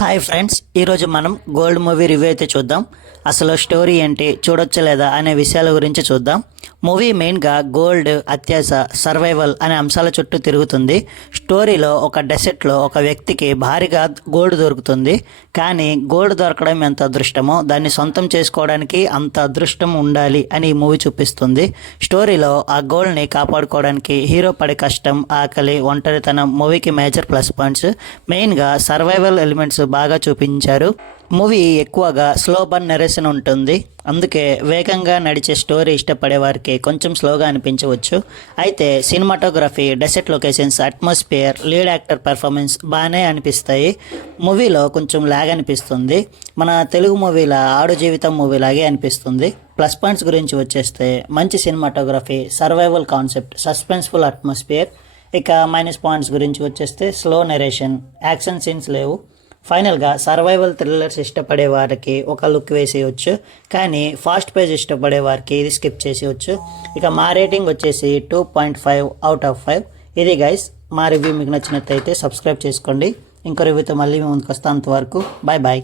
Hi friends, ఈరోజు మనం gold movie review అయితే చూద్దాం. అసలు స్టోరీ ఏంటి, చూడొచ్చా లేదా అనే విషయాల గురించి చూద్దాం. మూవీ మెయిన్గా గోల్డ్, అత్యాస, సర్వైవల్ అనే అంశాల చుట్టూ తిరుగుతుంది. స్టోరీలో ఒక డెసర్ట్లో ఒక వ్యక్తికి భారీగా గోల్డ్ దొరుకుతుంది. కానీ గోల్డ్ దొరకడం ఎంత అదృష్టమో దాన్ని సొంతం చేసుకోవడానికి అంత అదృష్టం ఉండాలి అని ఈ మూవీ చూపిస్తుంది. స్టోరీలో ఆ గోల్డ్ని కాపాడుకోవడానికి హీరో పడే కష్టం, ఆకలి, ఒంటరితనం మూవీకి మేజర్ ప్లస్ పాయింట్స్. మెయిన్గా సర్వైవల్ ఎలిమెంట్స్ బాగా చూపించారు. మూవీ ఎక్కువగా స్లో బర్న్ నెరేషన్ ఉంటుంది, అందుకే వేగంగా నడిచే స్టోరీ ఇష్టపడే వారికి కొంచెం స్లోగా అనిపించవచ్చు. అయితే cinematography, desert locations, atmosphere, lead actor performance బాగానే అనిపిస్తాయి. మూవీలో కొంచెం లాగ్ అనిపిస్తుంది, మన తెలుగు మూవీల ఆడు జీవితం మూవీలాగే అనిపిస్తుంది. ప్లస్ పాయింట్స్ గురించి వచ్చేస్తే మంచి cinematography, survival concept, suspenseful atmosphere. ఇక మైనస్ పాయింట్స్ గురించి వచ్చేస్తే స్లో నెరేషన్, యాక్షన్ సీన్స్ లేవు. ఫైనల్గా సర్వైవల్ థ్రిల్లర్స్ ఇష్టపడే వారికి ఒక లుక్ వేసేయచ్చు, కానీ ఫాస్ట్ పేజ్ ఇష్టపడే వారికి ఇది స్కిప్ చేసేయచ్చు. ఇక మా రేటింగ్ వచ్చేసి 2.5/5. ఇది గైస్ మా రివ్యూ. మీకు నచ్చినట్లయితే సబ్స్క్రైబ్ చేసుకోండి. ఇంకో రివ్యూతో మళ్ళీ మేము ముందుకు వస్తాం. అంతవరకు బాయ్ బాయ్.